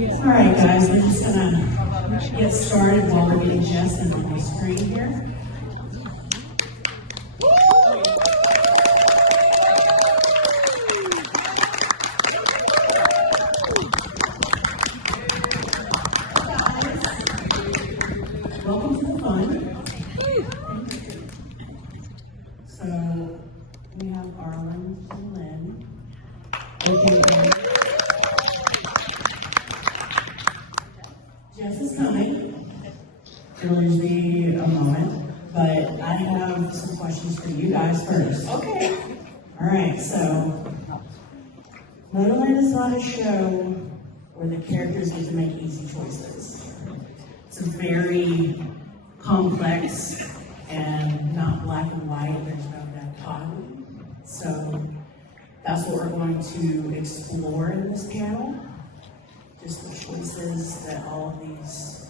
All right, guys, we're just gonna get started while we're getting Jess on the screen here. Welcome to the fun. So we have Arlen and Lynn. Okay, Jess is coming. It'll just be a moment, but I have some questions for you guys first. Okay. All right, so Motherland is not a show where the characters get to make easy choices. It's very complex and not black and white. There's no dichotomy. So that's what we're going to explore in this panel. Just the choices that all of these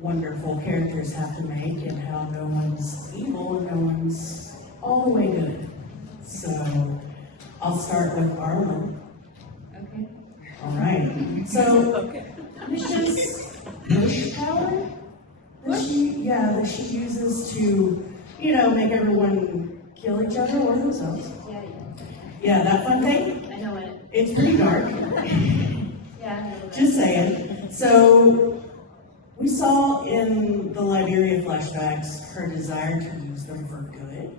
wonderful characters have to make and how no one's evil and no one's all the way good. So I'll start with Arlen. Okay. All right. So Misha's push power that she uses to, make everyone kill each other or themselves. Yeah, that fun thing? I know it. It's pretty dark. Yeah. Just saying. So we saw in the Liberia flashbacks her desire to use them for good.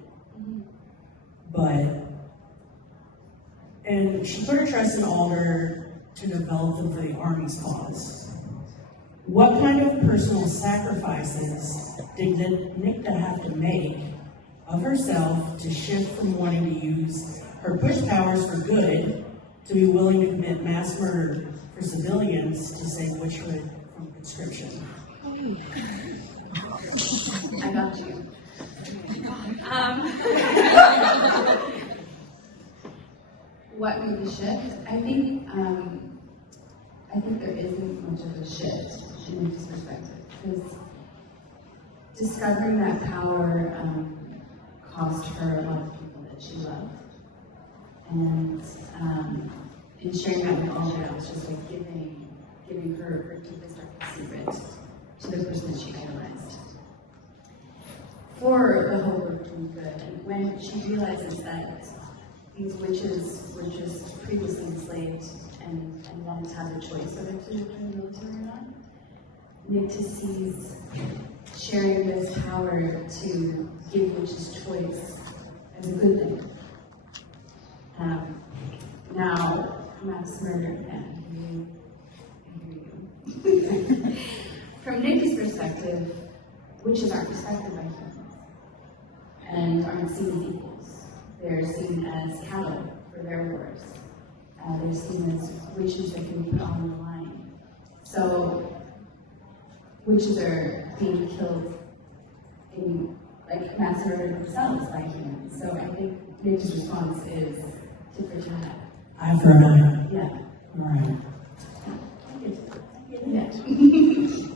And she put her trust in Alder to develop them for the Army's cause. What kind of personal sacrifices did Nikita have to make of herself to shift from wanting to use her push powers for good to be willing to commit mass murder for civilians to save witchhood from conscription? I got you. What made the shift? I think there isn't much of a shift in this perspective, because discovering that power cost her a lot of people that she loved, and in sharing that with Alder, it was just like giving her deepest, darkest secret to the person that she idolized, for the hope of doing good. And when she realizes that these witches were just previously enslaved and wanted to have a choice whether to join the military or not, Nikita sees sharing this power to give witches choice as a good thing. Now, mass murder, from Nikita's perspective, witches aren't respected by humans and aren't seen as equals. They're seen as cattle for their wars. They're seen as witches that can be put on the line. So witches are being killed in mass murder themselves by humans. So I think Nikita's response is to protect that. Eye for an eye. Yeah. All right. Yeah.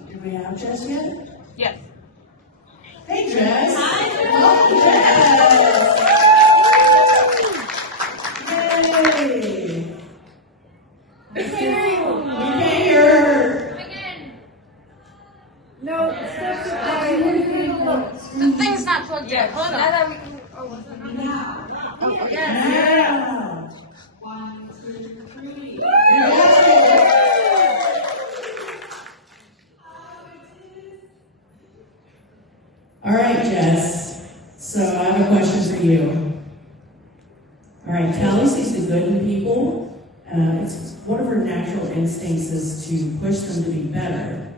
Do we have Jess yet? Yes. Hey, Jess. Hi, Welcome, Jess. Yay. We can't hear you. We can't hear her. Again. No, The thing's not plugged yet. Hold on. I thought we can. Oh, yeah. Yeah. 1, 2, 3. All right, Jess. So I have a question for you. All right, Callie sees the good in people. It's one of her natural instincts is to push them to be better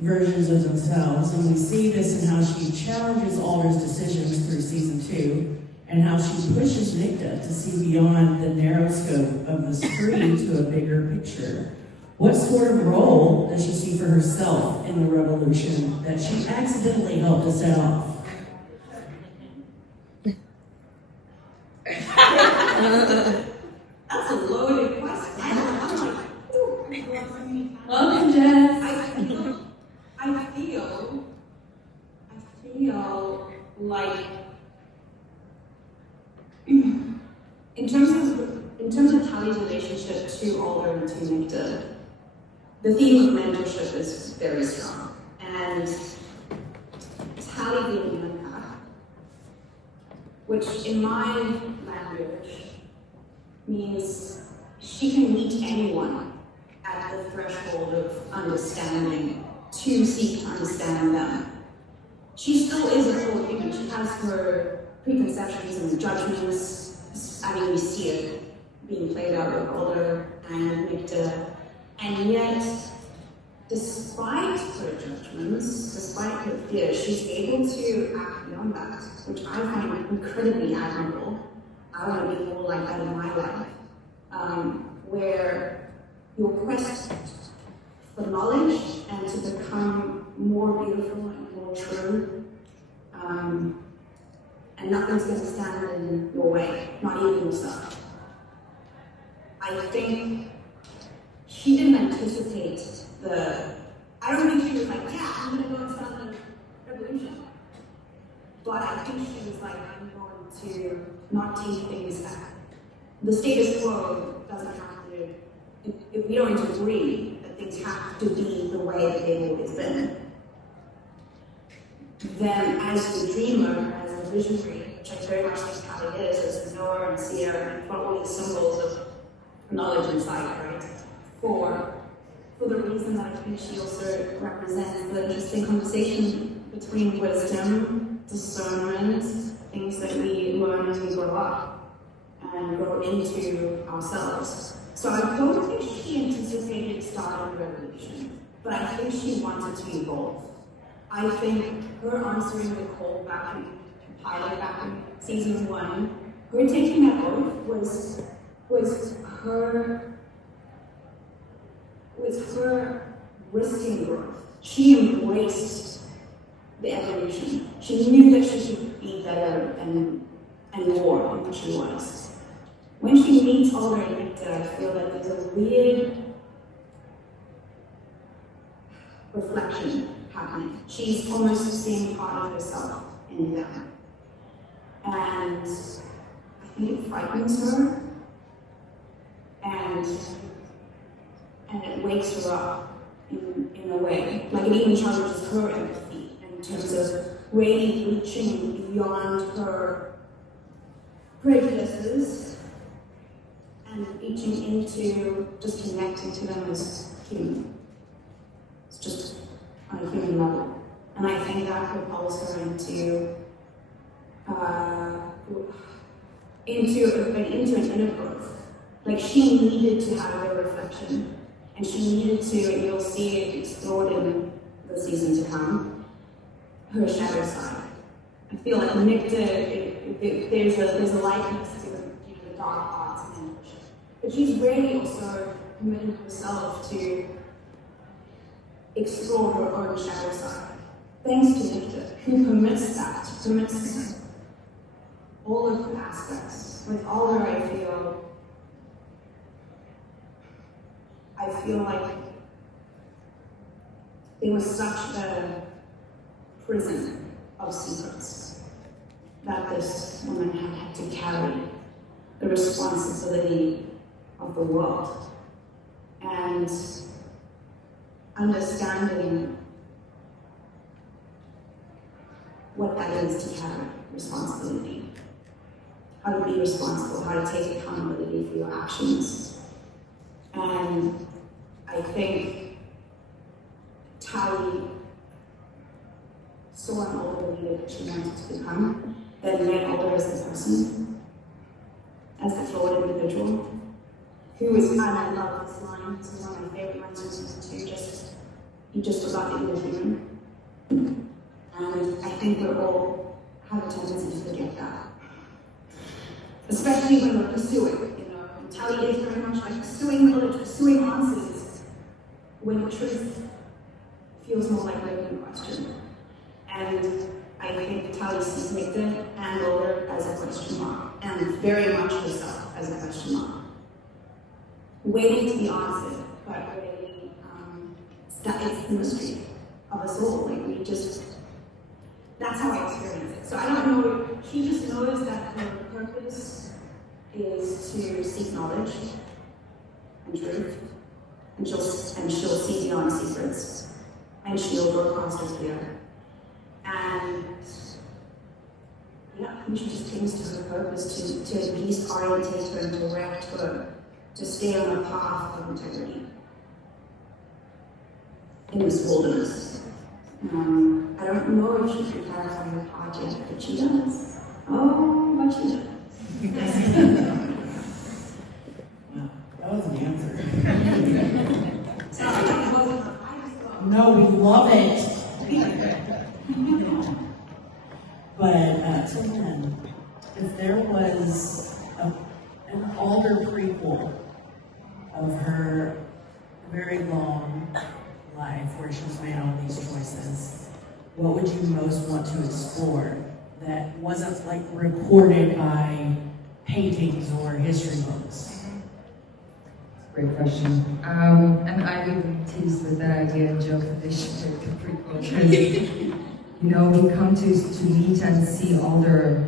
versions of themselves, and we see this in how she challenges Alder's decisions through season 2, and how she pushes Nikita to see beyond the narrow scope of the screen to a bigger picture. What sort of role does she see for herself in the revolution that she accidentally helped to set off? That's a loaded question. I'm like, ooh. Welcome, Jess. I feel like in terms of Tali's relationship to Alder and to Nikita, the theme of mentorship is very strong. And Tali being Bianca, which in my language means she can meet anyone at the threshold of understanding to seek to understand them. She still is a full human. She has her preconceptions and judgments. I mean, we see it being played out with Alder and Nikita. And yet, despite her judgments, despite her fears, she's able to act beyond that, which I find incredibly admirable. I want to be more like that in my life, where your quest for knowledge and to become more beautiful and more true, and nothing's going to stand in your way, not even yourself. I think she didn't anticipate I don't think she was like, yeah, I'm going to go and start a revolution. But I think she was like, I'm going to not take things back. The status quo doesn't have to, if we don't agree that things have to be the way that they've always been, then as the dreamer, as the visionary, which I very much think Tali is, as the knower and seer, and for all the symbols of knowledge inside, right? For the reason that I think she also represents the interesting conversation between wisdom, discernment, things that we learn as we grow up and grow into ourselves. So I don't think she anticipated starting a revolution, but I think she wanted to evolve. I think her answering the call back in pilot back in season 1, her taking that oath was her risking growth. She embraced the evolution. She knew that she could be better and more than what she was. When she meets Alder and Nikita, I feel that there's a weird reflection happening. She's almost seeing part of herself in them. And I think it frightens her. And it wakes her up in a way. Like it even challenges her empathy in terms of really reaching beyond her prejudices and reaching into just connecting to them as human. It's just on a human level. And I think that propels her into an inner growth. Like she needed to have a reflection, and she needed to, and you'll see it explored in the season to come, her shadow side. I feel like Nikita, there's a likeness to the dark parts of mentorship. But she's really also committed herself to explore her own shadow side. Thanks to Nikita, who permits all of the aspects. With Alder, I feel like there was such a prison of secrets that this woman had to carry the responsibility of the world and understanding what that is to carry responsibility, how to be responsible, how to take accountability for your actions. And I think Tali saw an older leader that she wanted to become, then met Alder as the person, as the flawed individual, who was, and I love this line, this is one of my favorite lines in season 2, you just forgot that you were human. And I think we all have a tendency to forget that. Especially when we're pursuing, Tali is very much like pursuing knowledge, pursuing answers, when the truth feels more like living in question. And I think Tali sees Nikita and Alder as a question mark, and very much herself as a question mark. Waiting to be answered, but really, it's the mystery of us all. Like we just, that's how I experience it. So I don't know, she just knows that her purpose is to seek knowledge and truth, and she'll see beyond secrets, and she'll broadcast her fear. And yeah, and she just clings to her purpose to at least orientate her and direct her to stay on a path of integrity in this wilderness. I don't know if she can clarify her part yet, but she does. Oh, but she does. Wow, that was an answer. No, we love it. But so then, if there was an Alder prequel of her very long life where she's made all these choices, what would you most want to explore that wasn't like recorded by paintings or history books? Great question. And I've even teased with that idea and joked that they should make a prequel because, you know, we come to meet and see Alder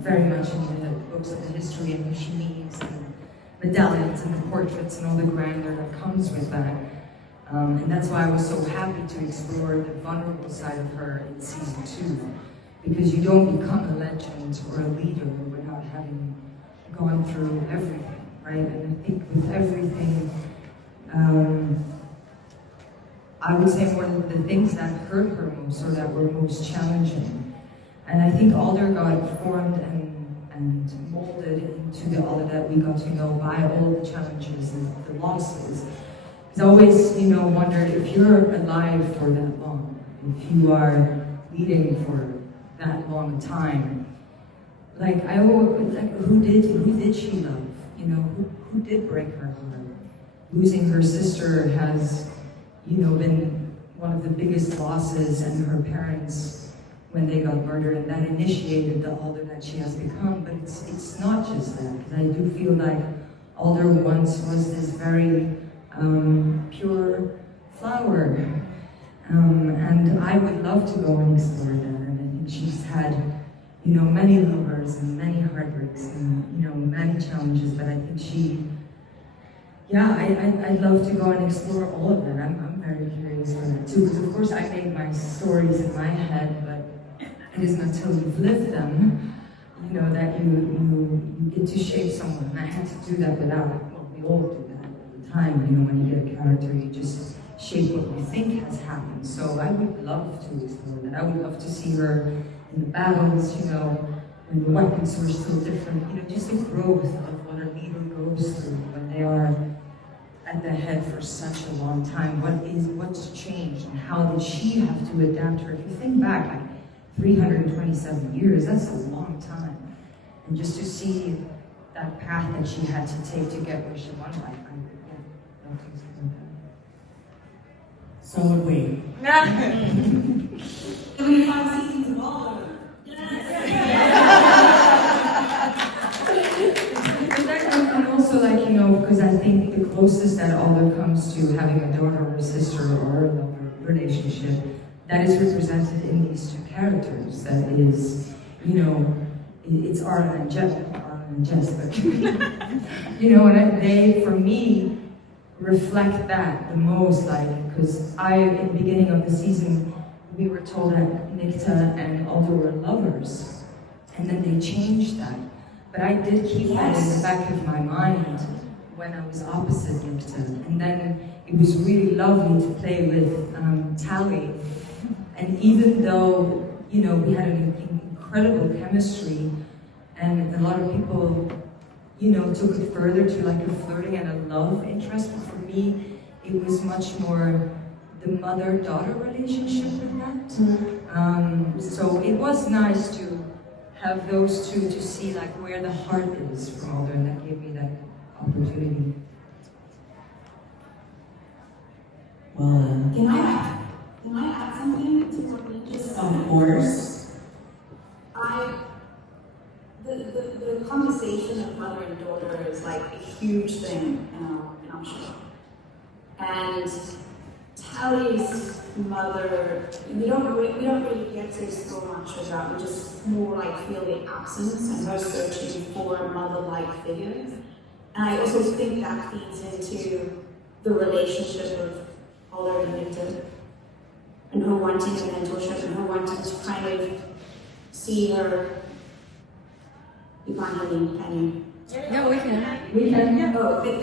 very much in the books of the history and the sheaves and medallions and the portraits and all the grandeur that comes with that. And that's why I was so happy to explore the vulnerable side of her in season 2, because you don't become a legend or a leader without having gone through everything, right? And I think with everything, I would say one of the things that hurt her most or that were most challenging. And I think Alder got formed and molded into the Alder that we got to know by all the challenges and the losses. I've always, you know, wondered if you're alive for that long, if you are leading for that long a time, like I always, like who did she love? You know, who did break her heart? Losing her sister has, you know, been one of the biggest losses, and her parents when they got murdered, and that initiated the Alder that she has become. But it's not just that, because I do feel like Alder once was this very pure flower, and I would love to go and explore that. And I think she's had, you know, many lovers and many heartbreaks and, you know, many challenges. But I think she, yeah, I'd love to go and explore all of that. I'm very curious for that too, because of course I made my stories in my head, but it isn't until you've lived them, you know, that you get to shape someone. And I had to do that without, well, we all do that all the time, you know, when you get a character, you just shape what you think has happened. So I would love to explore that. I would love to see her in the battles, you know, when the weapons were still different, you know, just the growth of what a leader goes through when they are at the head for such a long time. What's changed, and how did she have to adapt her? If you think back, like 327 years, that's a long time. And just to see that path that she had to take to get where she wanted, love to explore that. So would we. 75 seasons of Alder. And also, like, you know, because I think the closest that Alder comes to having a daughter or a sister or a lover relationship, that is represented in these two characters. That is, you know, it's Arlen and Jessica, you know, and they, for me, reflect that the most, like, because in the beginning of the season, we were told that Nikita and Alder were lovers, and then they changed that. But I did keep that in the back of my mind when I was opposite Nikita. And then it was really lovely to play with Tally. And even though, you know, we had an incredible chemistry, and a lot of people, you know, took it further to like a flirting and a love interest, but for me, it was much more the mother-daughter relationship with that. So it was nice to have those two to see like where the heart is for Alder, and that gave me that opportunity. Well, Can I add something to what you just said? of course. The conversation of mother and daughter is like a huge thing in our show. And Tally's mother, we don't really get to explore much of that. We just more like feel the absence and her searching for mother-like figures. And I also think that feeds into the relationship of Alder and Nikita, and her wanting a mentorship, and her wanting to kind of see her. You can't hear me, can you? Yeah, we can. We can. Yeah. Oh, okay.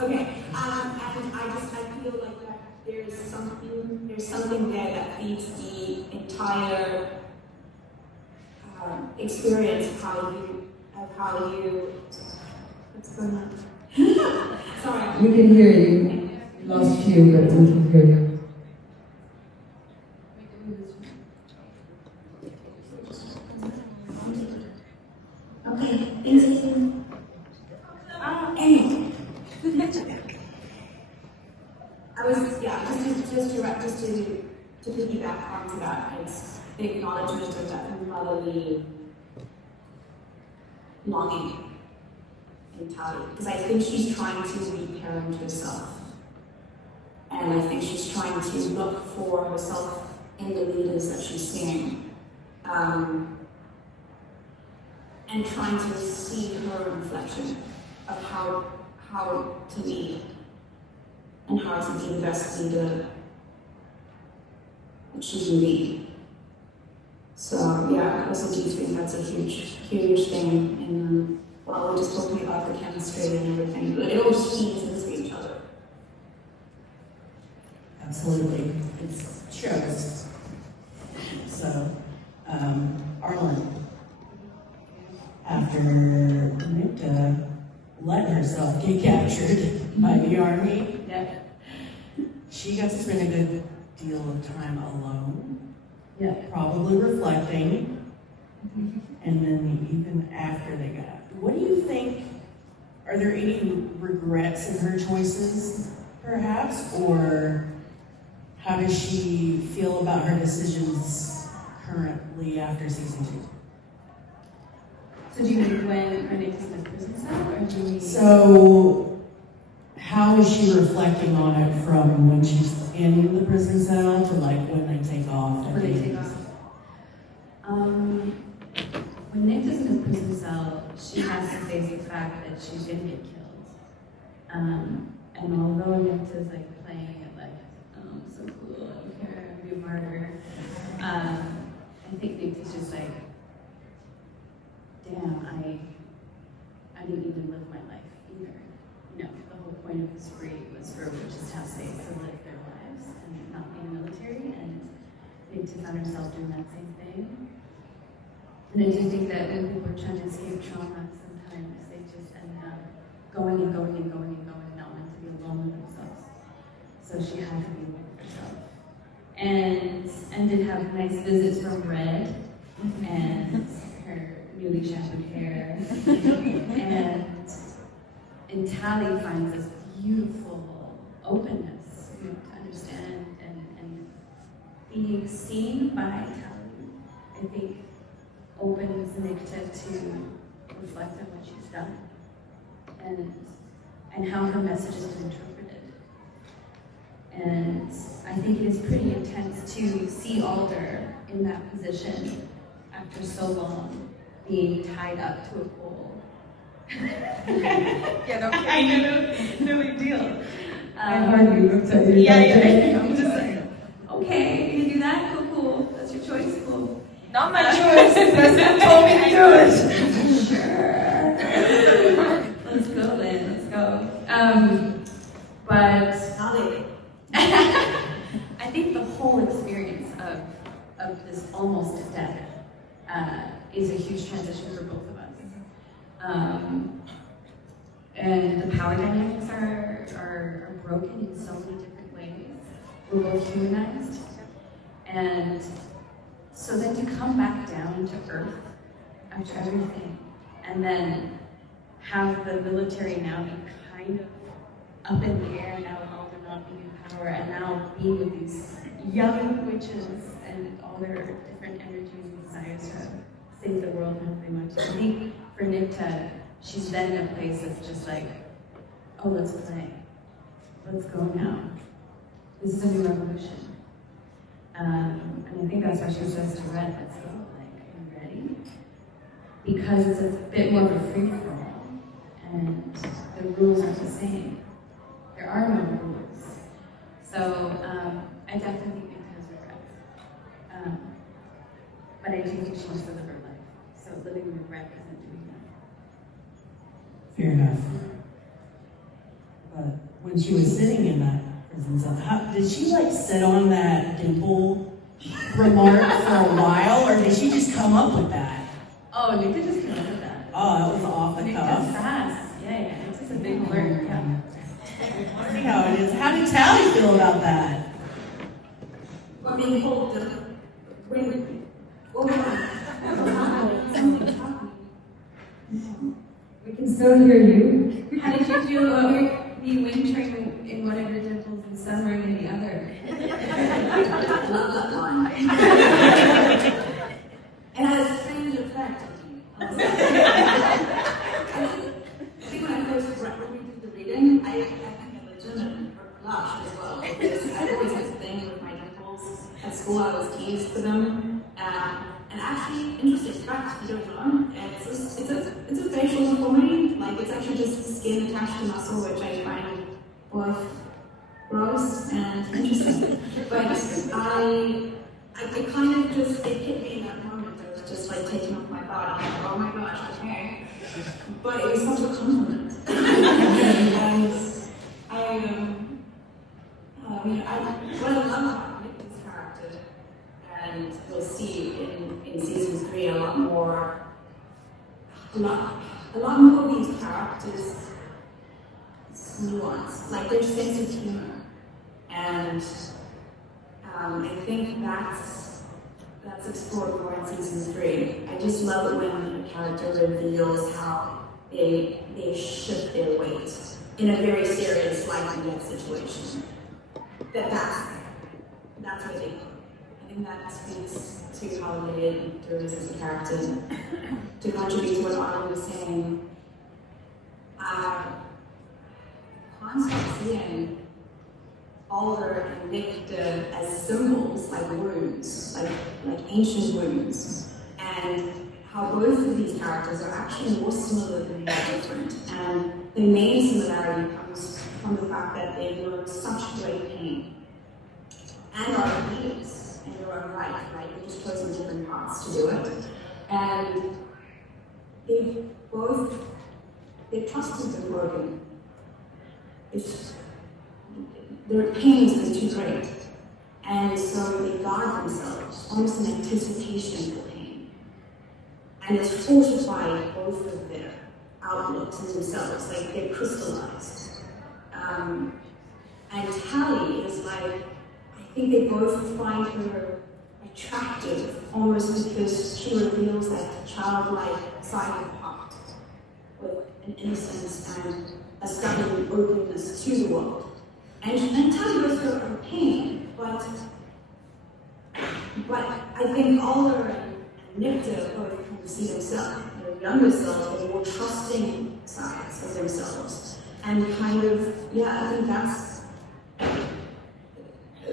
Okay. And I feel like that there's something there that feeds the entire experience of how you. What's going on? Sorry. We can hear you. Lost you, but we can hear you. Okay, thank you. Anyway, I was, just to piggyback onto that, it's the acknowledgement of that motherly longing in Tali, because I think she's trying to reparent herself, and I think she's trying to look for herself in the leaders that she's seeing. And trying to see her reflection of how to lead and how to be the best leader that she can be. So yeah, I also do think that's a huge thing. And while we're just talking about the chemistry and everything, but it all feeds into each other. Absolutely. It shows. So, Arlen, after Nikita let herself get captured by the army, she got to spend a good deal of time alone, probably reflecting, and then even after they got out. What do you think, are there any regrets in her choices, perhaps, or how does she feel about her decisions currently after season 2? So do you mean when her name is in the prison cell, or do you mean... So, how is she reflecting on it from when she's in the prison cell to like when they take off? When they take off. When Nick is in the prison cell, she has to face the fact that she's going to get killed. And although Nick is like playing it like, oh, so cool, I don't care, I'll be a martyr. I think Nick is just like, damn, I didn't even live my life either. You know, the whole point of this free was for just have space to live their lives and not be in the military, and Nikita found herself doing that same thing. And I do think that when people are trying to escape trauma, sometimes they just end up going and going and going and going, not wanting to be alone with themselves. So she had to be alone with herself. And did have nice visits from Red and her newly shampooed hair. and Tali finds this beautiful openness to understand and being seen by Tali, I think, opens Nikita to reflect on what she's done and how her message has been interpreted. And I think it is pretty intense to see Alder in that position after so long, being tied up to a pole. Yeah, no, I know, no big deal. I hardly looked at you. Yeah. I'm just like, okay, you can do that? Cool. That's your choice, cool. not my choice. The president told me to do it. Sure. Let's go, Lynn. Let's go. But I think the whole experience of this almost death is a huge transition for both of us. And the power dynamics are broken in so many different ways. We're both humanized. And so then to come back down to earth after everything, and then have the military now be kind of up in the air, now Alder not being in power, and now being with these young witches and all their different energies and desires to save the world and everything much. I think for Nikita, she's then in a place that's just like, oh, let's play. Let's go now. This is a new revolution. And I think that's why she says to Red, let's go, like, are you ready? Because it's a bit more of a free-for-all. And the rules aren't the same. There are no rules. So I definitely think Nikita has regrets. But I do think she wants to live her life. So living with regret isn't doing that. Fair enough. But when she was sitting in that prison cell, did she like sit on that dimple remark for a while, or did she just come up with that? Oh, Nikita just came up with that. Oh, that was off the Nikita's cuff. fast. Yeah. It's just a big word. Yeah. I see how it is. How did Tally feel about that? I mean, hold the We can still hear you. How did you feel about being wind trained in one of your dimples and sunburn in the other? I love that line. It has a strange effect on me. I think when I first read the reading, I think I legitimate blush as well. Because I always had a thing with my dimples. At school, I was teased for them. And actually, interesting fact, if you don't know, it's a facial deformity. Like, it's actually just skin attached to muscle, which I find both gross and interesting. But I kind of just, it hit me in that moment. I was just like taking off my body. Like, oh my gosh, okay. But it was such a compliment. And what I love about Nikita's character, and you'll see in season 3 a lot more of these characters nuance, like their sense of humor, and I think that's explored more in season 3. I just love it when a character reveals how they shift their weight in a very serious life and death situation. That's what they do. I think that speaks to how they do as a character. To contribute to what Arlen was saying, I can't stop seeing Alder and Nikita as symbols, like wounds, like ancient wounds, and how both of these characters are actually more similar than they are different. And the main similarity comes from the fact that they've known such great pain and are leaders in their own right? They've just chosen different paths to do it. And their trust has been broken. Their pain has been too great. And so they guard themselves, almost in anticipation for pain. And it's fortified both of their outlooks in themselves, like they're crystallized. And Tally is like, I think they both find her attractive, almost because she reveals that childlike side of the heart, with an innocence and a stubborn openness to the world. And Tally goes through her pain, but I think Alder and Nikita both kind of see themselves, their younger selves, their more trusting sides of themselves. And kind of, I think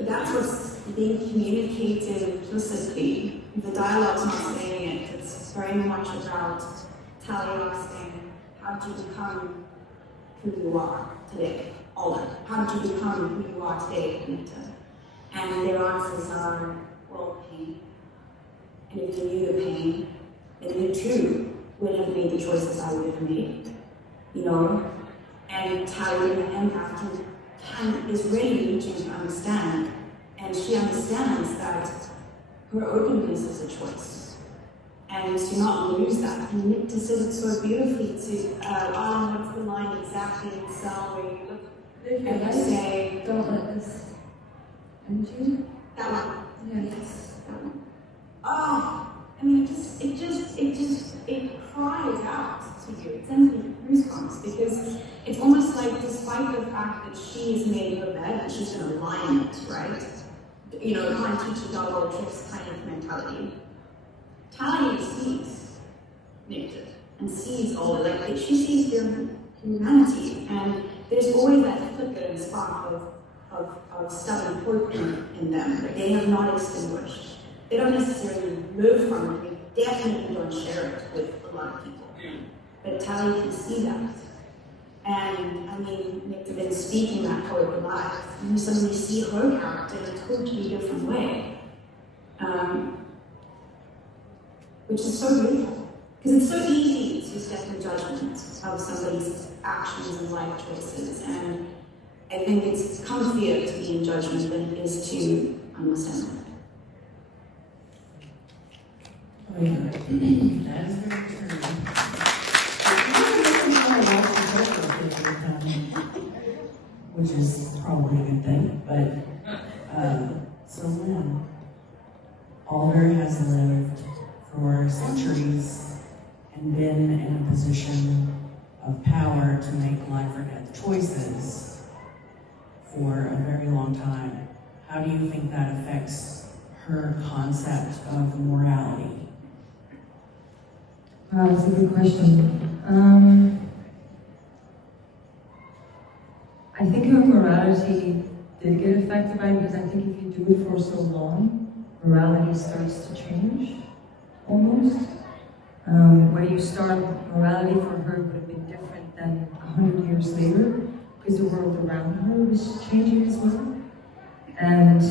that's what's being communicated implicitly. The dialogue's not saying it, it's very much about Tally asking, how did you become who you are today? Alder, how did you become who you are today, Nikita? And their answers are, well, pain. And if you knew the pain, then you too would have made the choices I would have made. And Tally, an empath, is really reaching to understand. And she understands that her openness is a choice. And to not lose that. And Nikita says it so beautifully to Arlen, what's the line exactly in Cell where you look and you say, don't let this end you. That one. Yeah. Yes, that one. Oh, I mean, it cries out to you. It sends me goosebumps because it's almost like, despite the fact that she's made her bed and she's going to lie in it, right? Can't teach a dog all tricks kind of mentality. Tally sees Nikita and sees all like she sees their humanity, and there's always that flicker and spark of stubborn hope in them that they have not extinguished. They don't necessarily live from it, they definitely don't share it with a lot of people. But Tally can see that. And I mean, Nikita been speaking that poet life, and you suddenly see her character in a totally different way, which is so beautiful. Because it's so easy to step in judgment of somebody's actions and life choices, and I think it's comfier to be in judgment than it is to understand them. Oh yeah, that is very true. Which is probably a good thing, but so Lynn, Alder has lived for centuries and been in a position of power to make life or death choices for a very long time. How do you think that affects her concept of morality? Wow, that's a good question. I think her morality did get affected by it, because I think if you do it for so long, morality starts to change, almost. Where you start, morality for her would have been different than 100 years later, because the world around her was changing as well. And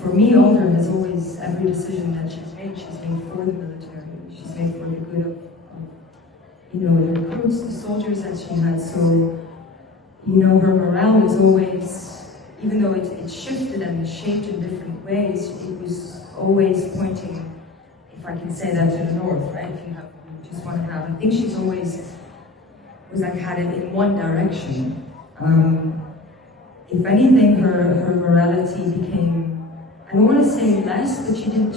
for me, Alder has always, every decision that she's made for the military. She's made for the good of the recruits, the soldiers that she had. So, her morale was always, even though it shifted and shaped in different ways, it was always pointing, if I can say that, to the north, right? If you just want to have, I think she's always had it in one direction. If anything, her morality became, I don't want to say less, but she didn't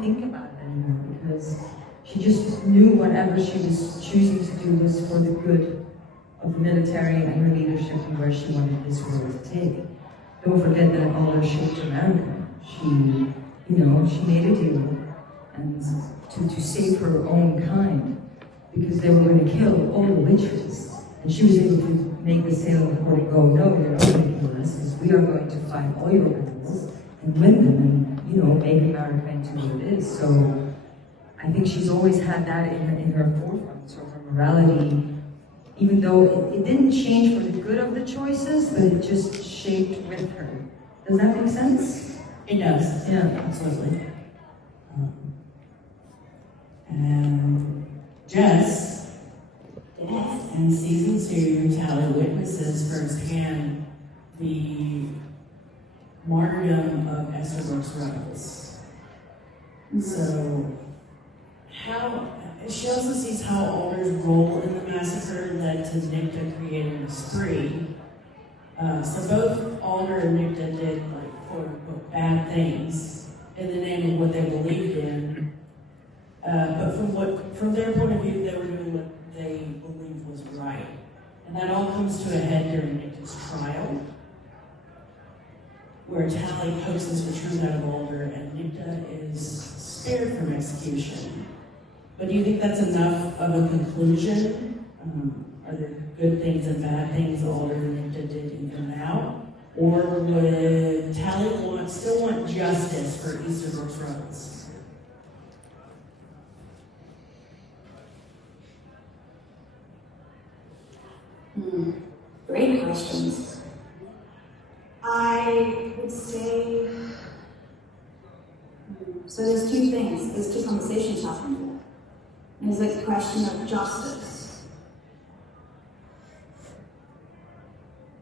think about it anymore, because she just knew whatever she was choosing to do was for the good of the military and her leadership and where she wanted this world to take. Don't forget that Alder shaped America. She made a deal and to save her own kind, because they were going to kill all the witches. And she was able to make the Salem court go, no, you're not going to kill us, because we are going to fight all your battles and win them and, make America into what it is. So I think she's always had that in her forefront. So her morality, even though it didn't change for the good of the choices, but it just shaped with her. Does that make sense? It does. Yeah. Absolutely. And Jess, in season 2, Tally witnesses firsthand the martyrdom of Esther Brooks rebels. So, she also sees how Alder's role in the massacre led to Nikita creating a spree. So both Alder and Nikita did, quote-unquote, bad things in the name of what they believed in. But from their point of view, they were doing what they believed was right. And that all comes to a head during Nikita's trial, where Tally poses the truth out of Alder and Nikita is spared from execution. But do you think that's enough of a conclusion? Are there good things and bad things Alder and Nikita did even out? Or would Tally still want justice for Easterbrook's rebels? Great questions. I would say, so there's two things, there's two conversations happening. There's a question of justice.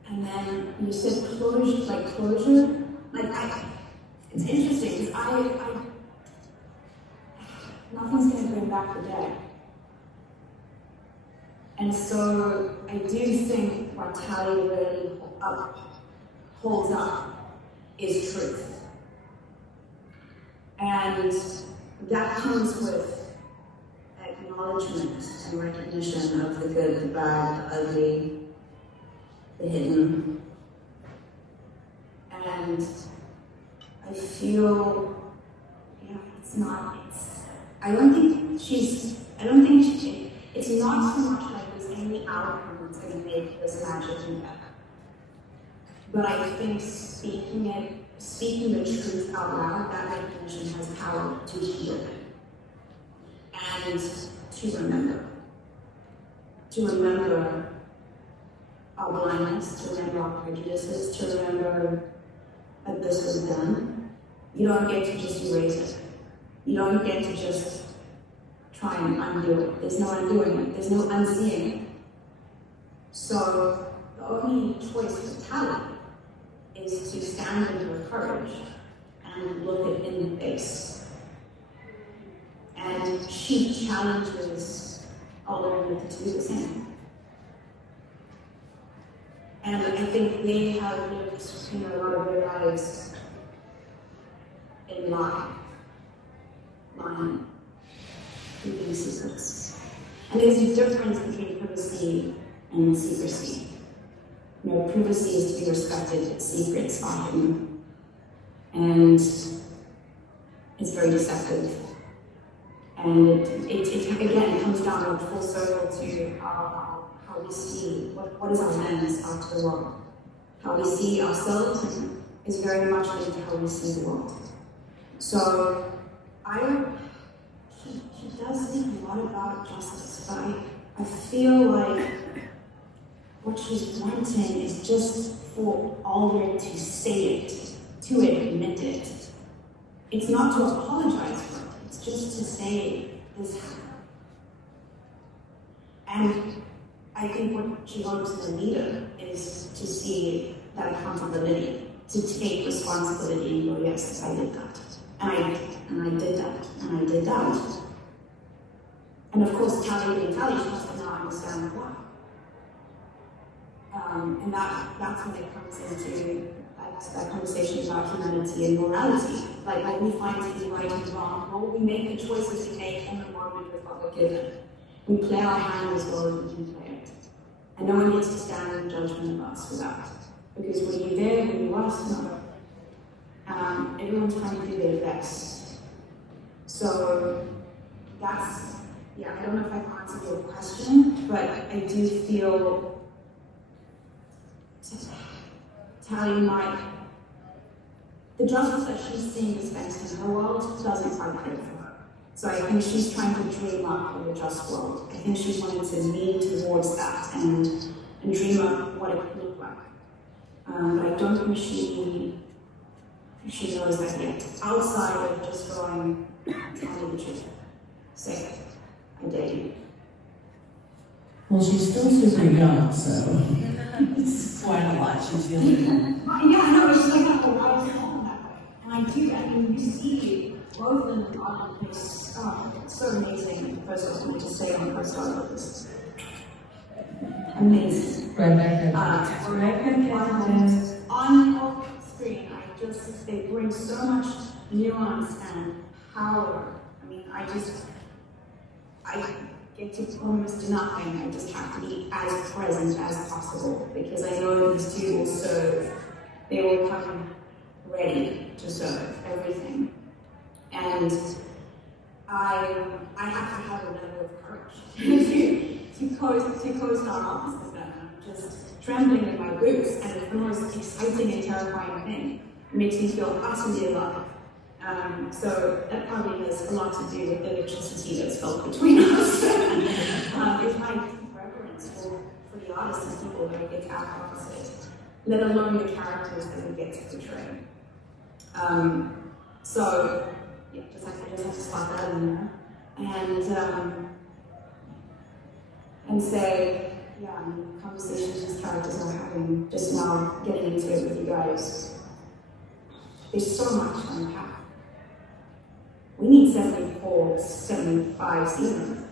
And then you said closure. It's interesting, because nothing's going to bring back the dead. And so I do think what Tally really holds up is truth. And that comes with acknowledgement and recognition of the good, the bad, the ugly, the hidden. And I feel, it's not so much like there's any outcome that's going to make this magic happen. But I think speaking the truth out loud, that recognition has power to heal and to remember. To remember our blindness, to remember our prejudices, to remember that this was done. You don't get to just erase it. You don't get to just try and undo it. There's no undoing it. There's no unseeing it. So the only choice for Tally is to stand in her courage and look it in the face. And she challenges Alder to do the same. And I think they have lived a lot of their lives in Lyne, keeping secrets. And there's a difference between privacy and secrecy. Privacy is to be respected, but secrets are hidden. And it's very deceptive. And it again comes down full circle to how we see, what is our lens out to the world. How we see ourselves is very much linked to how we see the world. So, she does speak a lot about justice, but I feel like what she's wanting is just for Alder to say it, to admit it. It's not to apologize for it, it's just to say this happened. And I think what she hopes in a leader is to see that accountability, to take responsibility and go, yes, I did that. And I did that, and I did that. And of course, Tally she has to now understand why. And that's when it comes into that conversation about humanity and morality. Like, what we find to be right and wrong, what we make the choices we make in the moment with what we're given. We play our hand as well as we can play it. And no one gets to stand in judgment of us for that. Because when you're there, when you ask, no. Everyone's trying to do their best. So that's, I don't know if I've answered your question, but I do feel Tally might, the justice that she's seeing dispensed in her world doesn't quite fit for her. So I think she's trying to dream up of a just world. I think she's wanting to lean towards that and dream up what it could look like. But I don't think she knows that yet. Outside of just going, tell me the truth. Say it. I dare you. Well, she's still super young, so it's quite a lot she's dealing with. No, it's like, oh, why is it all that way? And I do that, and you see Roland and Arlen place, it's so amazing. First of all, I just say on the first start of this. Amazing. Rebecca. On screen, they bring so much nuance and power. I mean, I get to almost do nothing. I just have to be as present as possible because I know these two will serve. They will come ready to serve everything. And I have to have a level of courage to co-star on with them. I'm just trembling in my boots, and it's the most exciting and terrifying thing. It makes me feel utterly alive. So that probably has a lot to do with the electricity that's felt between us. It's my reverence for the artists and people that I get to act opposite, let alone the characters that we get to portray. So yeah, I just have to slot that in there and say, conversations these characters are having, just now getting into it with you guys. There's so much to unpack. We need 74, 75 seasons.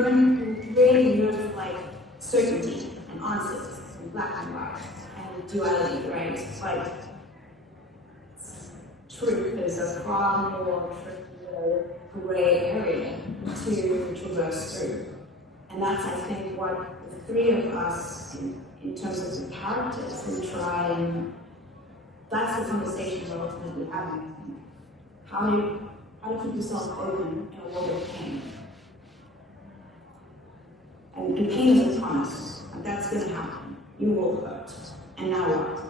We've really learned like certainty and answers and black and white and duality, right? But truth is a far more tricky, gray area to traverse through. And that's, I think, what the three of us, in terms of the characters, we try and, that's the conversation we're ultimately having, I think. How to keep yourself open in a world of pain. And pain is a promise. And that's going to happen. You will hurt. And now what?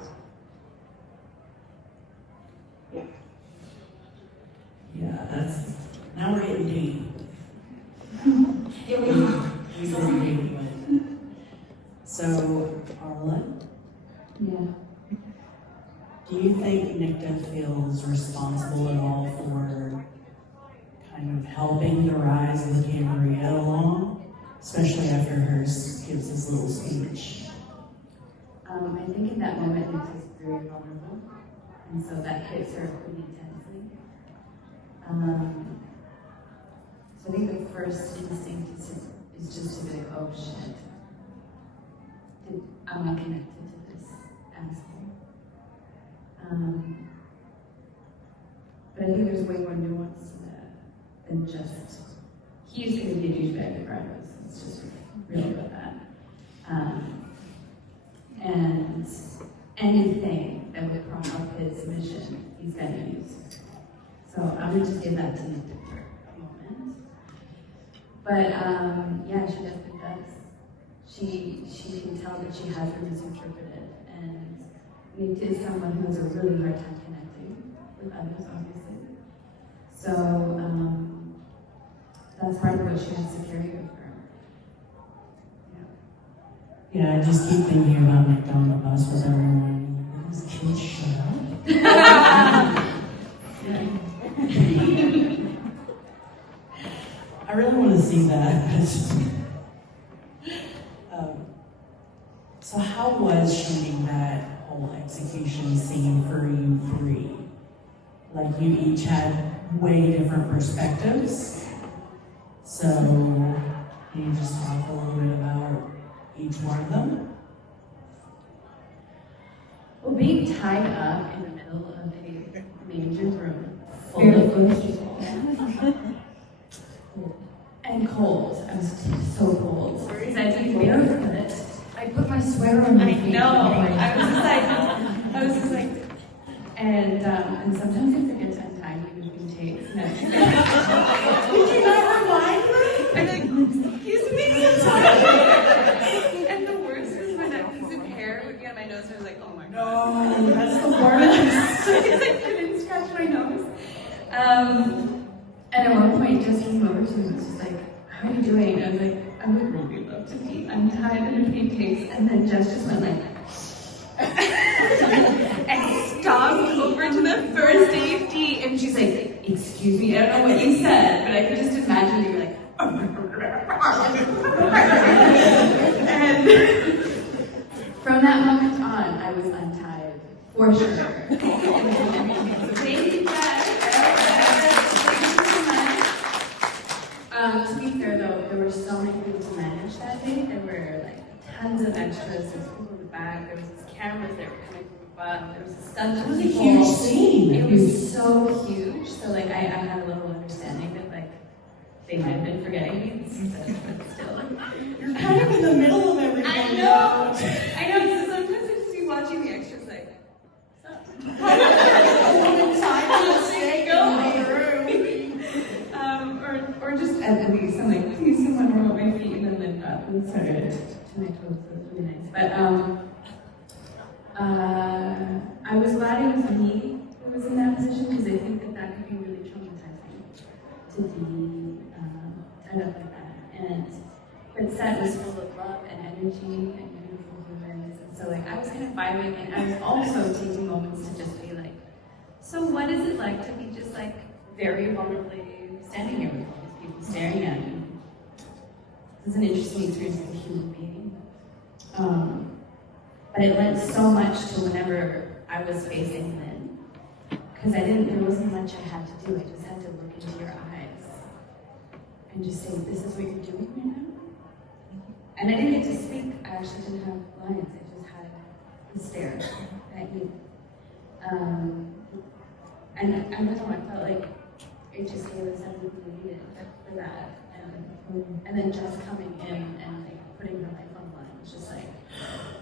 Yeah. Yeah, that's, now we're getting deep. Here we are. We've been deep, but. So, Arlen, Yeah. do you think Nikita feels responsible at all for kind of helping the rise of the Cambria along, especially after hers gives this little speech? I think in that moment Nikita's very vulnerable, and so that hits her pretty intensely. So I think the first instinct is just to be like, oh shit, am I connected to this asshole? But I think there's way more nuance to that than just, he's going to be a douchebag regardless. It's just real about that. And anything that would prop up his mission, he's going to use. So I would just give that to Nikita for a moment. But yeah, she definitely does. She can tell that she has been misinterpreted, and Nikita is someone who has a really hard time connecting with others, obviously. So that's part of what she has to carry with her. Yeah, I just keep thinking about Nikita on the bus with everyone. These kids shut up. I really want to see that. So how was shooting that whole execution scene for you three? Like, you each had way different perspectives. So can you just talk a little bit about each one of them? Well, being tied up in the middle of a major room full of people and cold. I was so cold. Because I didn't barefoot. I put my sweater on my feet. I was just like, and sometimes I forget to untie moving tapes. Did you not remind me? I'm like, excuse me, I'm sorry. And the worst was when that piece of hair would be on my nose, and I was like, oh my god. No, that's the worst. Because I couldn't scratch my nose. And at one point, Jess came over to me and was just like, how are you doing? I was like, I would really love to be untied and between tapes. And then Jess just went like, and stomped over to the first AFD, and she's like, excuse me, I don't know what you said, but I can just imagine you were like, and from that moment on, I was untied, for sure. So thank you, Jess. To be fair though, there were so many people to manage that day. There were like tons of extras. There was people in the back. There was these cameras that were coming from above. There was a stunt. It was a huge scene. It was so huge. So like I had a little understanding that like they might have been forgetting me, but still. You're kind of in the middle of everything. I know. So sometimes I just be watching the extras like. Or just at least, I'm like, please someone roll up my feet and then lift up and started to my toes. So it was really nice. But I was glad it was me who was in that position because I think that could be really traumatizing to be tied up like that. But set was full of love and energy and beautiful humans. And so like I was kind of vibing, and I was also taking moments to just be like, so what is it like to be just like very vulnerably standing here with all these people staring at me? It's an interesting experience as a human being. But it lent so much to whenever I was facing Lynn. Because there wasn't much I had to do. I just had to look into your eyes and just say, this is what you're doing right now? And I didn't get to speak. I actually didn't have lines. I just had to stare at you. And I don't know, I felt like it just gave us everything we needed for that. And then just coming in and like putting her life on the line was just like,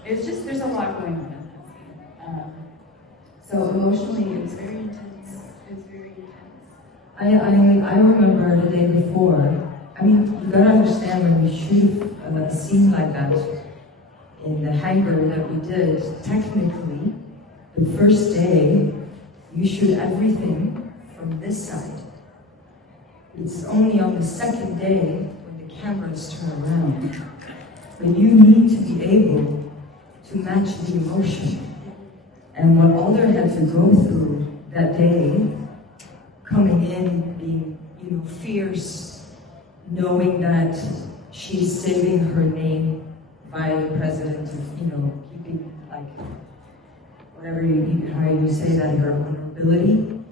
there's a lot going on in that scene. So emotionally, it was very intense. It was very intense. I remember the day before. I mean, you gotta understand when we shoot a scene like that in the hangar that we did, technically, the first day, you shoot everything from this side. It's only on the second day when the cameras turn around when you need to be able to match the emotion. And what Alder had to go through that day, coming in, being, fierce, knowing that she's saving her name by the president of, keeping, like, whatever how you say that, her honorability.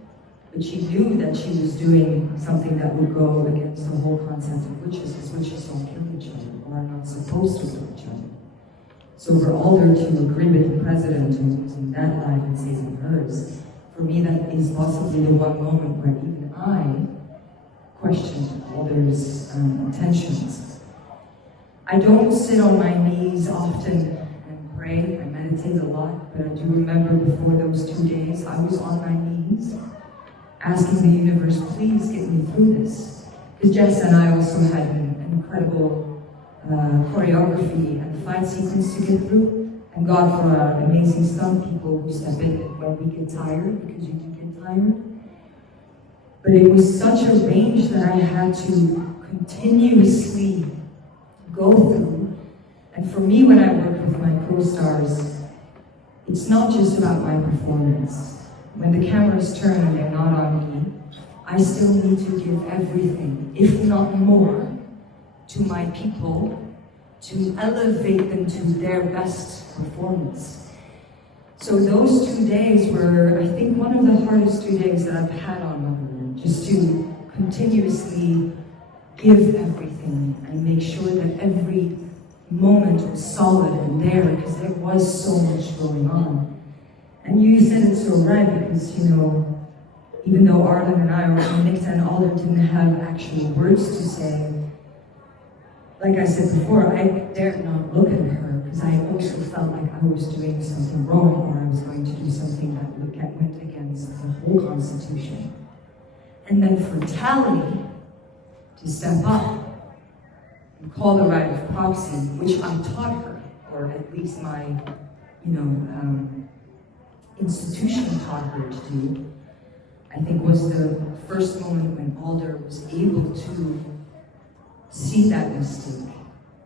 But she knew that she was doing something that would go against the whole concept of witches, because witches don't kill each other, or are not supposed to kill each other. So for Alder to agree with the president who's using that line and saving hers, for me that is possibly the one moment where even I questioned Alder's intentions. I don't sit on my knees often and pray. I meditate a lot, but I do remember before those 2 days, I was on my knees, asking the universe, please get me through this. Because Jess and I also had an incredible choreography and fight sequence to get through, and God for amazing stunt people who step in when we get tired, because you do get tired. But it was such a range that I had to continuously go through. And for me, when I work with my co-stars, it's not just about my performance. When the cameras turn and they're not on me, I still need to give everything, if not more, to my people to elevate them to their best performance. So those 2 days were, I think, one of the hardest 2 days that I've had on Motherland, just to continuously give everything and make sure that every moment was solid and there, because there was so much going on. And you said it so right, because, even though Arlen and I, or Nikita and Alder, didn't have actual words to say, like I said before, I dared not look at her, because I also felt like I was doing something wrong, or I was going to do something that went against the whole Constitution. And then for Tally to step up and call the right of proxy, which I taught her, or at least my, institution taught her to do, I think was the first moment when Alder was able to see that mistake.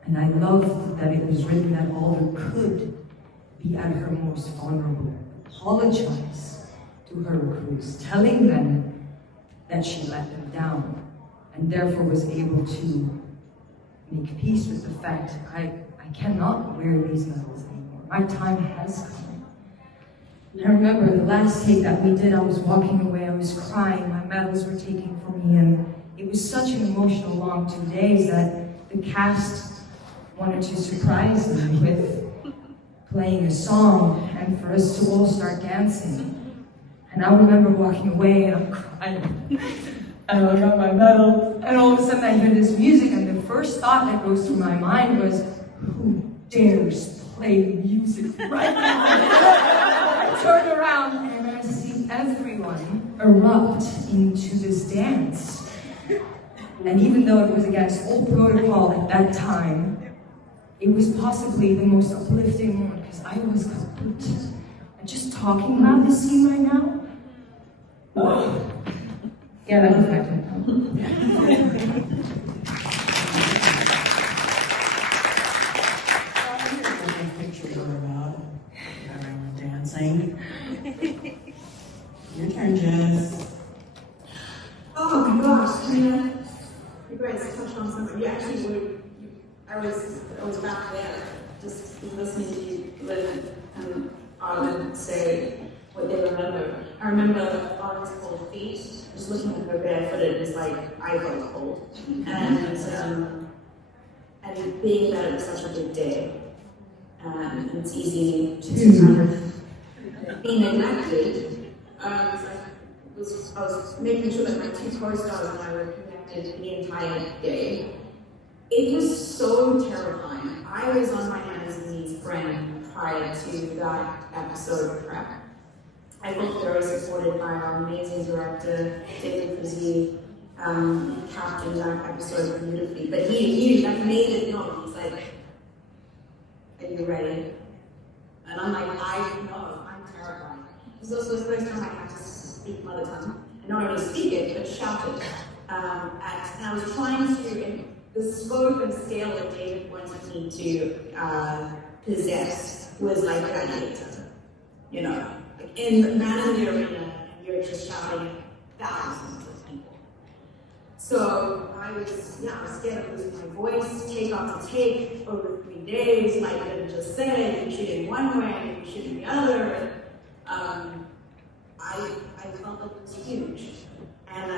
And I loved that it was written that Alder could be at her most vulnerable, apologize to her recruits, telling them that she let them down, and therefore was able to make peace with the fact I cannot wear these medals anymore. My time has come. And I remember the last take that we did, I was walking away, I was crying, my medals were taken from me, and it was such an emotional long 2 days that the cast wanted to surprise me with playing a song and for us to all start dancing. And I remember walking away and I'm crying. And I got my medal, and all of a sudden I hear this music, and the first thought that goes through my mind was, who dares play music right now? I turn around and I see everyone erupt into this dance. And even though it was against all protocol at that time, it was possibly the most uplifting moment, because I was complete. And just talking about this scene right now, oh. Yeah, that was my Pictures are about dancing. Your turn, Jess. Oh my gosh, you guys touched on something. You actually would. I was back there, just listening to you, Lynn and Arlen say what they remember. I remember Arlen's cold feet. Just looking at her barefooted is like I felt cold, and being that it was such a big day, and it's easy to kind of be neglected. I was making sure that my two co-stars and I were connected the entire day. It was so terrifying. I was on my hands and knees praying prior to that episode prep. I felt very supported by our amazing director, David Frizzy, captained that episode beautifully. But he like made it known. He's like, are you ready? And I'm like, I know, I'm terrified. This was also the first time I had to speak mother tongue. And not only speak it, but shout it. and I was trying to, and the scope and scale that David wanted me to possess was like gladiator, you know, like in the man in the arena, and you're just shouting thousands of people. So I was scared of losing my voice, take after take, over 3 days, like I just said, you shoot in one way, you shoot in the other. I felt like it was huge, and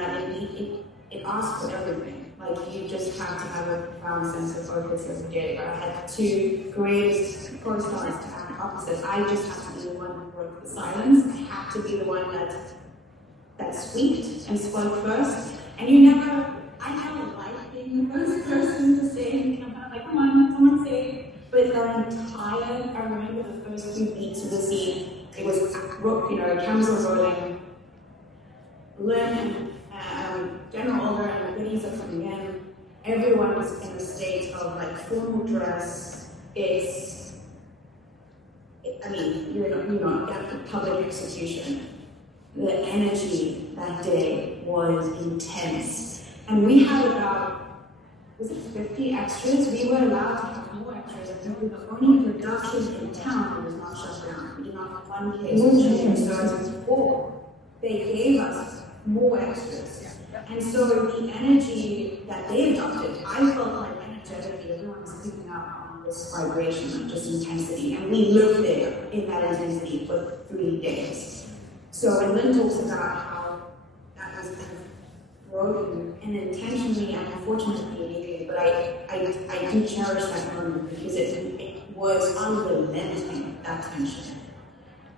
it asked for everything. Like, you just have to have a profound sense of focus every day. I had two greatest co-stars to act opposites. I just had to be the one who broke the silence. I had to be the one that squeaked and spoke first. And I never liked being the first person to say anything. I'm kind of like, come on, someone say it. But I remember the first few beats of the scene. It was, cameras were rolling. Lyne and General Alder and the goodies are coming in. Everyone was in a state of like formal dress. You're not at a public execution. The energy that day was intense. And we had about, was it 50 extras? We were allowed to have more extras. And we were the only production in town that was not shut down. We did not have one case of shooting, so it was 4. They gave us more extras. And so the energy that they adopted, I felt like energetically everyone was picking up on this vibration of just intensity. And we lived there in that intensity for 3 days. So when Lynn talks about how that was kind of broken and intentionally and unfortunately maybe, but I do cherish that moment because it was unrelenting, that tension.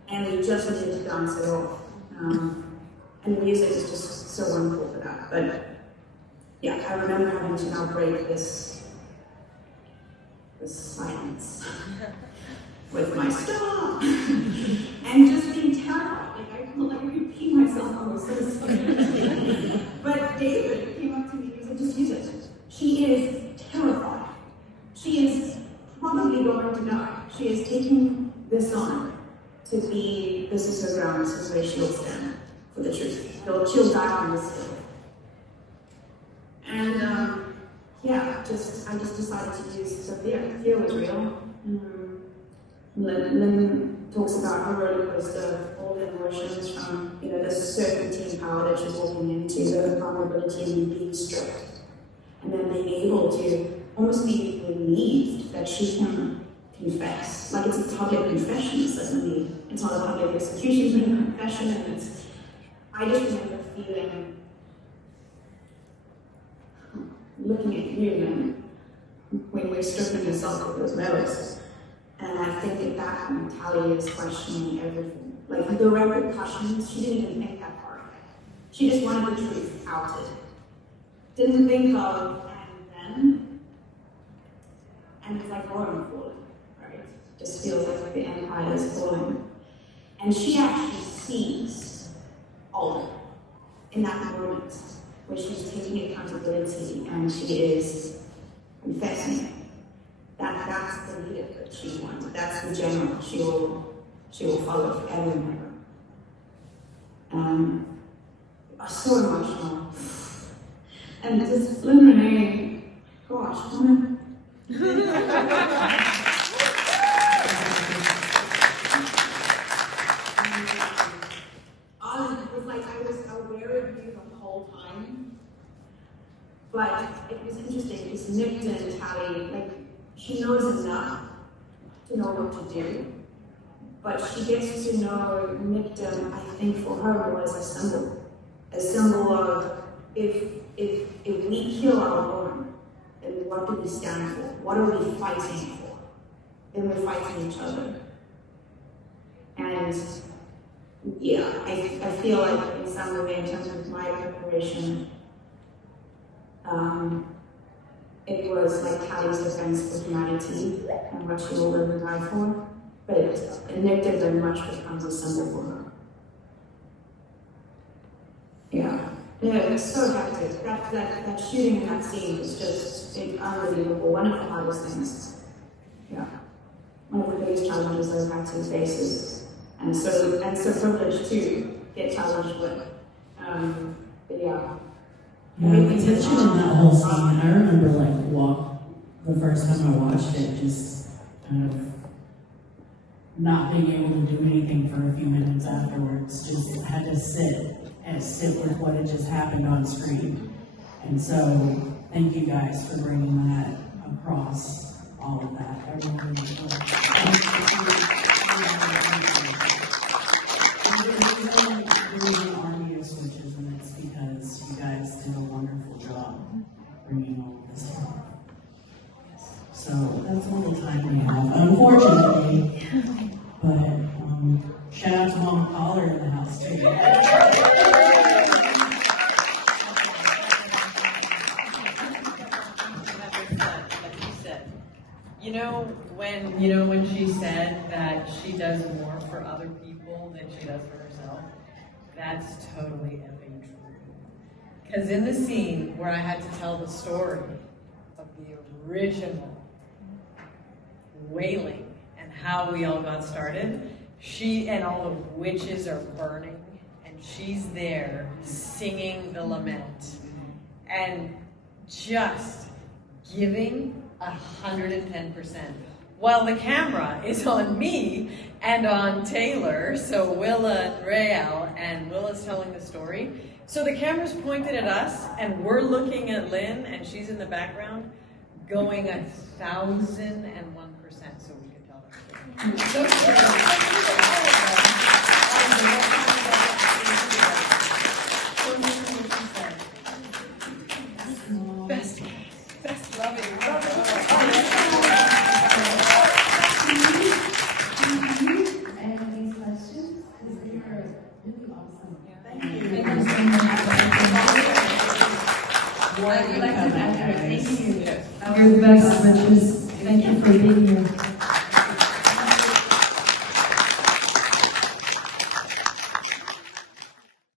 And we just needed to dance it off. And music is just so wonderful for that. But yeah, I remember having to now break this silence with my stop and just being terrified. Like, I felt like I could pee myself. I was so scared. But David came up to me and said, just use it. She is terrified. She is probably going to die. She is taking this on to be, this is her ground, this is where she'll stand for the truth. She'll die on this hill. And I just decided to use the fear. Fear was real. Lynn talks about her roller coaster, all the emotions from, the certainty and power that she's walking into, the vulnerability and being stripped. And then being able to almost be relieved that she can confess. Like, it's a public confession, suddenly. It's not a public execution, it's a confession, and I just remember feeling, looking at you, and when we're stripping yourself of those medals. And I think that mentality is questioning everything. Like, the repercussions, she didn't even think that far. She just wanted the truth outed. Didn't think of, and then, and it's like Rome falling, right? Just feels like the empire is falling. And she actually sees Alder in that moment where she's taking accountability and she is confessing. That's the leader that she wants. That's the general she will follow forever and ever. So emotional. And this Lyne Renée, gosh, woman. Arlen was like, I was aware of you the whole time. But it was interesting because Nikita and Tally, like, she knows enough to know what to do. But she gets to know Nikita, I think for her was a symbol of if we kill our own, then what do we stand for? What are we fighting for? Then we're fighting each other. And yeah, I feel like in some way, in terms of my preparation, it was like Tally's defense for humanity and what she will live and die for. But Nikita very much becomes a symbol for her. Yeah. Yeah, it was so hectic. That shooting in that scene was just unbelievable. One of the hardest things. Yeah. One of the biggest challenges I've had to face is, and so privileged to get challenged with. But yeah, Yeah, the tension in that whole scene, I remember the first time I watched it, just kind of not being able to do anything for a few minutes afterwards, just had to sit with what had just happened on screen. And so, thank you guys for bringing that across, all of that. I really enjoyed it. Army of switches, and it's because you guys did a wonderful job bringing all of this up. So that's all the time we have, unfortunately. But shout out to Mom Caller in the house too. When she said that she does more for other people than she does for herself, that's totally effing true. Because in the scene where I had to tell the story of the original whaling and how we all got started, she and all the witches are burning, and she's there singing the lament and just giving 110%. While the camera is on me and on Taylor, so Willa and Rael, and Willa's telling the story. So the camera's pointed at us, and we're looking at Lynn, and she's in the background, going 1,001%, so we could tell that story. Best loving. Any questions? Because they were really awesome. Thank you. Thank you so much. I'd like to thank you. You're the best, witches. Thank you for being here.